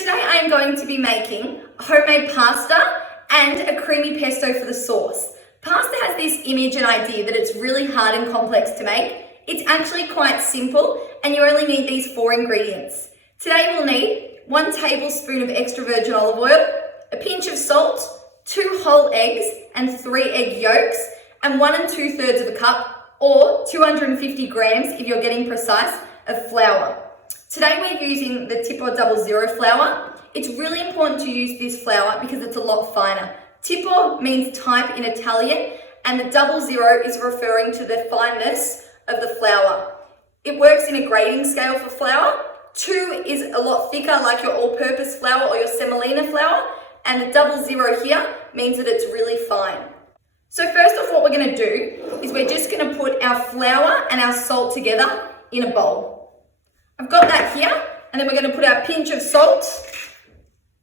today I am going to be making homemade pasta and a creamy pesto for the sauce. Pasta has this image and idea that it's really hard and complex to make. It's actually quite simple and you only need these 4 ingredients. Today we'll need 1 tablespoon of extra virgin olive oil, a pinch of salt, 2 whole eggs and 3 egg yolks, and 1 2/3 of a cup or 250 grams if you're getting precise of flour. Today we're using the Tipo 00 flour. It's really important to use this flour because it's a lot finer. Tipo means type in Italian and the 00 is referring to the fineness of the flour. It works in a grading scale for flour. 2 is a lot thicker, like your all-purpose flour or your semolina flour, and the 00 here means that it's really fine. So first off, what we're going to do is we're just going to put our flour and our salt together in a bowl. I've got that here, and then we're going to put our pinch of salt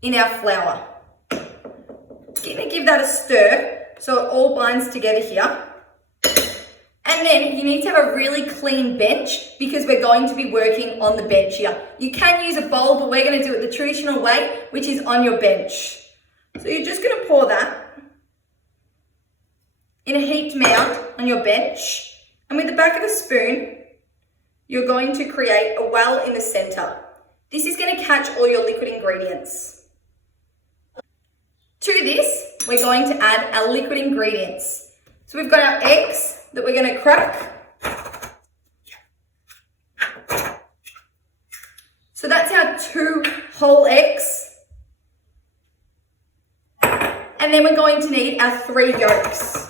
in our flour. Going to give that a stir so it all binds together here. And then you need to have a really clean bench because we're going to be working on the bench here. You can use a bowl, but we're going to do it the traditional way, which is on your bench. So you're just going to pour that in a heaped mound on your bench. And with the back of a spoon, you're going to create a well in the center. This is going to catch all your liquid ingredients. To this, we're going to add our liquid ingredients. So we've got our eggs that we're going to crack. So that's our 2 whole eggs. And then we're going to need our 3 yolks.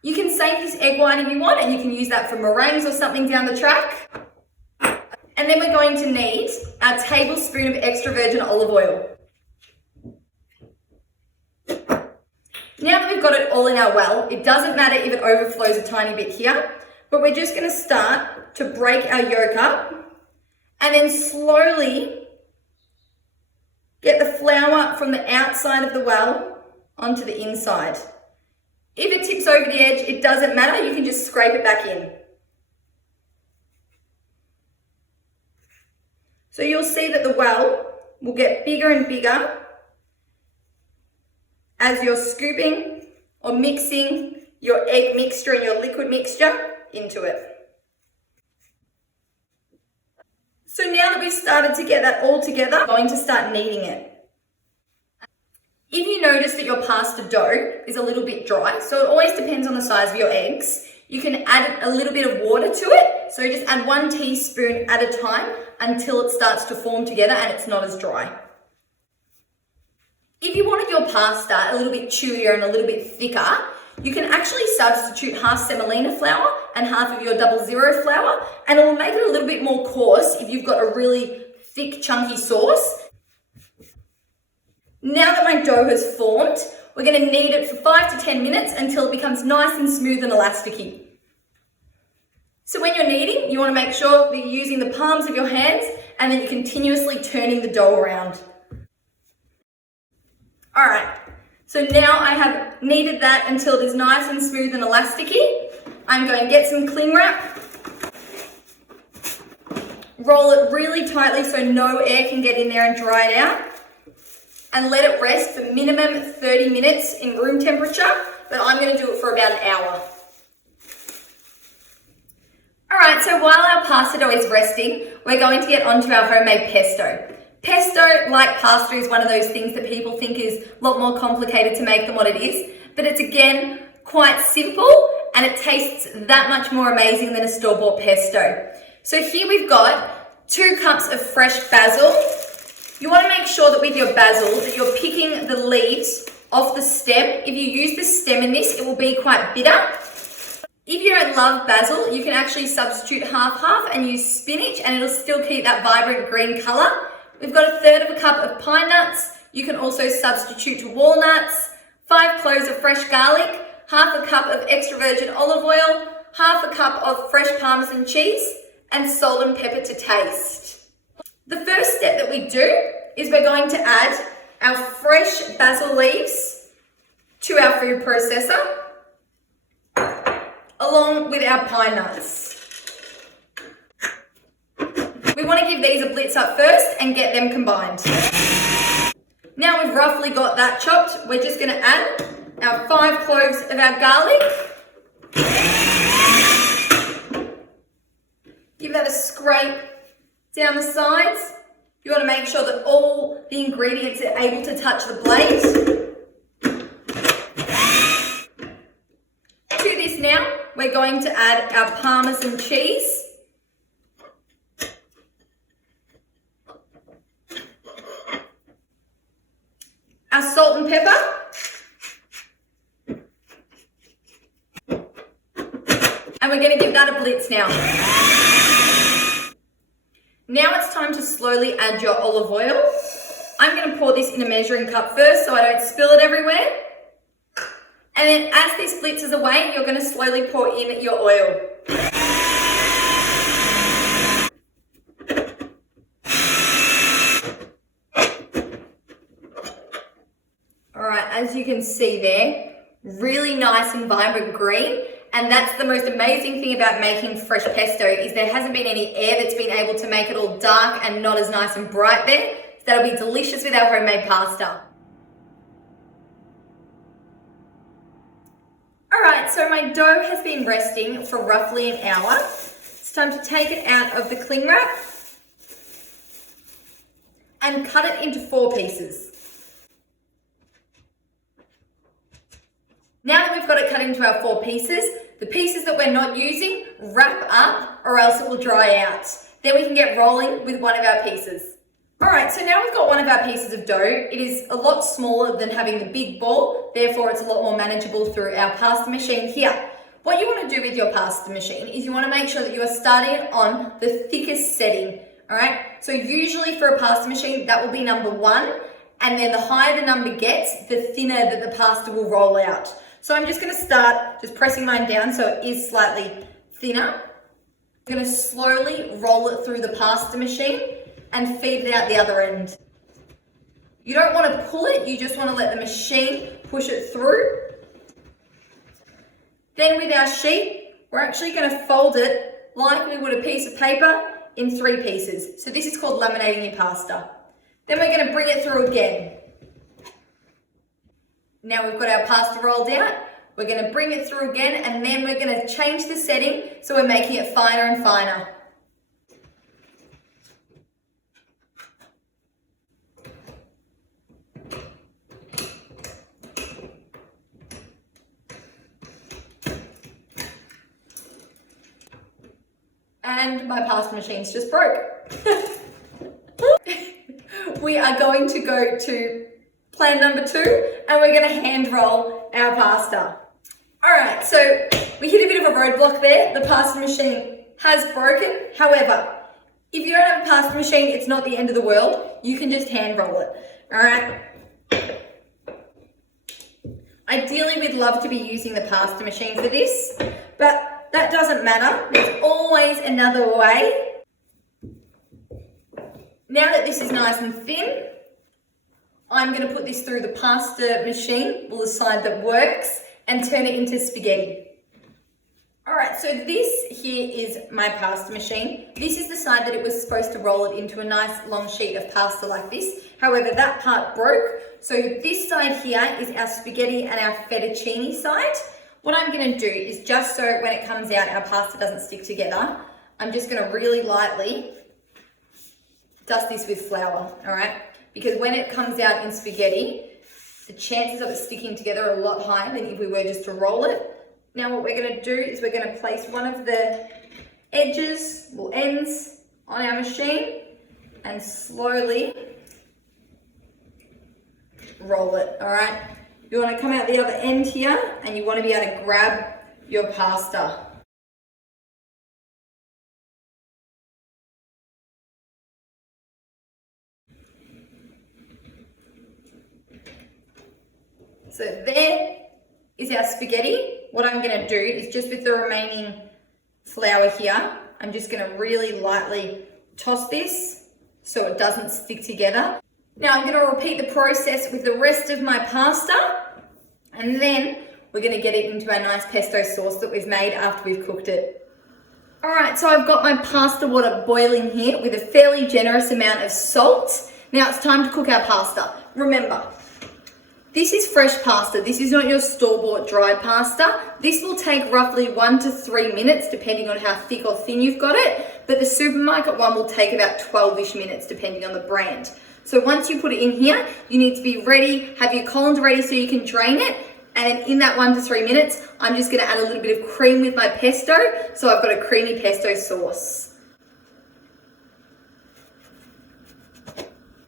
You can save this egg white if you want, and you can use that for meringues or something down the track. And then we're going to need our tablespoon of extra virgin olive oil. Now that we've got it all in our well, it doesn't matter if it overflows a tiny bit here, but we're just going to start to break our yolk up and then slowly get the flour from the outside of the well onto the inside. If it tips over the edge, it doesn't matter. You can just scrape it back in. So you'll see that the well will get bigger and bigger as you're scooping or mixing your egg mixture and your liquid mixture into it. So now that we've started to get that all together, I'm going to start kneading it. If you notice that your pasta dough is a little bit dry, so it always depends on the size of your eggs, you can add a little bit of water to it. So just add 1 teaspoon at a time until it starts to form together and it's not as dry. If you wanted your pasta a little bit chewier and a little bit thicker, you can actually substitute half semolina flour and half of your 00 flour, and it will make it a little bit more coarse if you've got a really thick, chunky sauce. Now that my dough has formed, we're going to knead it for 5 to 10 minutes until it becomes nice and smooth and elasticy. So when you're kneading, you want to make sure that you're using the palms of your hands and then you're continuously turning the dough around. Alright, so now I have kneaded that until it is nice and smooth and elasticy. I'm going to get some cling wrap, roll it really tightly so no air can get in there and dry it out, and let it rest for minimum 30 minutes in room temperature, but I'm going to do it for about an hour. Alright, so while our pasta dough is resting, we're going to get onto our homemade pesto. Pesto, like pasta, is one of those things that people think is a lot more complicated to make than what it is, but it's again quite simple and it tastes that much more amazing than a store-bought pesto. So here we've got 2 cups of fresh basil. You want to make sure that with your basil that you're picking the leaves off the stem. If you use the stem in this, it will be quite bitter. If you don't love basil, you can actually substitute half-half and use spinach and it'll still keep that vibrant green colour. We've got 1/3 of a cup of pine nuts. You can also substitute walnuts, 5 cloves of fresh garlic, half a cup of extra virgin olive oil, half a cup of fresh Parmesan cheese, and salt and pepper to taste. The first step that we do is we're going to add our fresh basil leaves to our food processor, along with our pine nuts. We want to give these a blitz up first and get them combined. Now we've roughly got that chopped, we're just going to add our 5 cloves of our garlic. Give that a scrape down the sides. You want to make sure that all the ingredients are able to touch the blade. To this now, we're going to add our Parmesan cheese. Our salt and pepper. And we're going to give that a blitz now. Now it's time to slowly add your olive oil. I'm going to pour this in a measuring cup first so I don't spill it everywhere. And then as this blitzes away, you're going to slowly pour in your oil. Alright, as you can see there, really nice and vibrant green. And that's the most amazing thing about making fresh pesto is there hasn't been any air that's been able to make it all dark and not as nice and bright there. So that'll be delicious with our homemade pasta. Alright, so my dough has been resting for roughly an hour. It's time to take it out of the cling wrap and cut it into 4 pieces. Now that we've got it cut into our 4 pieces, the pieces that we're not using, wrap up or else it will dry out. Then we can get rolling with one of our pieces. Alright, so now we've got one of our pieces of dough. It is a lot smaller than having the big ball, therefore it's a lot more manageable through our pasta machine here. What you want to do with your pasta machine is you want to make sure that you are starting it on the thickest setting. Alright, so usually for a pasta machine that will be number 1, and then the higher the number gets, the thinner that the pasta will roll out. So I'm just going to start just pressing mine down so it is slightly thinner. I'm going to slowly roll it through the pasta machine and feed it out the other end. You don't want to pull it, you just want to let the machine push it through. Then with our sheet, we're actually going to fold it like we would a piece of paper in 3 pieces. So this is called laminating your pasta. Then we're going to bring it through again. Now we've got our pasta rolled out, we're going to bring it through again and then we're going to change the setting so we're making it finer and finer. And my pasta machine's just broke. We are going to go to plan number 2, and we're going to hand roll our pasta. Alright, so we hit a bit of a roadblock there. The pasta machine has broken. However, if you don't have a pasta machine, it's not the end of the world. You can just hand roll it. Alright? Ideally, we'd love to be using the pasta machine for this, but that doesn't matter. There's always another way. Now that this is nice and thin, I'm going to put this through the pasta machine, the side that works, and turn it into spaghetti. Alright, so this here is my pasta machine. This is the side that it was supposed to roll it into a nice long sheet of pasta like this. However, that part broke. So this side here is our spaghetti and our fettuccine side. What I'm going to do is just so when it comes out, our pasta doesn't stick together, I'm just going to really lightly dust this with flour, alright? Because when it comes out in spaghetti, the chances of it sticking together are a lot higher than if we were just to roll it. Now what we're going to do is we're going to place one of the edges or ends on our machine and slowly roll it, alright? You want to come out the other end here and you want to be able to grab your pasta. So there is our spaghetti. What I'm going to do is just with the remaining flour here, I'm just going to really lightly toss this so it doesn't stick together. Now I'm going to repeat the process with the rest of my pasta. And then we're gonna get it into our nice pesto sauce that we've made after we've cooked it. All right, so I've got my pasta water boiling here with a fairly generous amount of salt. Now it's time to cook our pasta. Remember, this is fresh pasta. This is not your store-bought dried pasta. This will take roughly 1 to 3 minutes, depending on how thick or thin you've got it. But the supermarket one will take about 12-ish minutes, depending on the brand. So once you put it in here, you need to be ready, have your colander ready so you can drain it. And in that 1 to 3 minutes, I'm just gonna add a little bit of cream with my pesto. So I've got a creamy pesto sauce.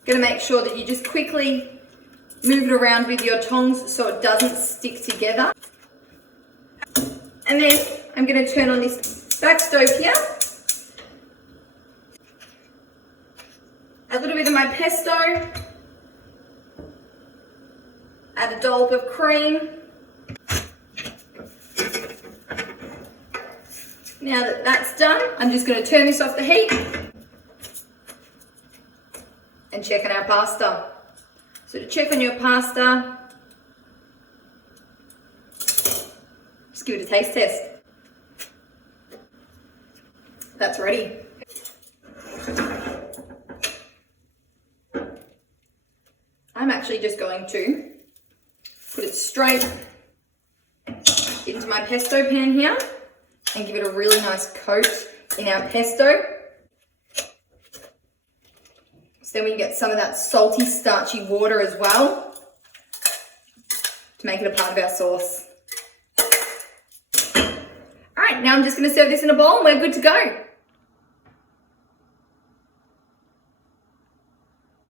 Gonna make sure that you just quickly move it around with your tongs so it doesn't stick together. And then I'm going to turn on this back stove here. A little bit of my pesto. Add a dollop of cream. Now that that's done, I'm just going to turn this off the heat and check on our pasta. So to check on your pasta, just give it a taste test. That's ready. I'm actually just going to put it straight into my pesto pan here and give it a really nice coat in our pesto. So then we get some of that salty, starchy water as well to make it a part of our sauce. All right, now I'm just going to serve this in a bowl and we're good to go.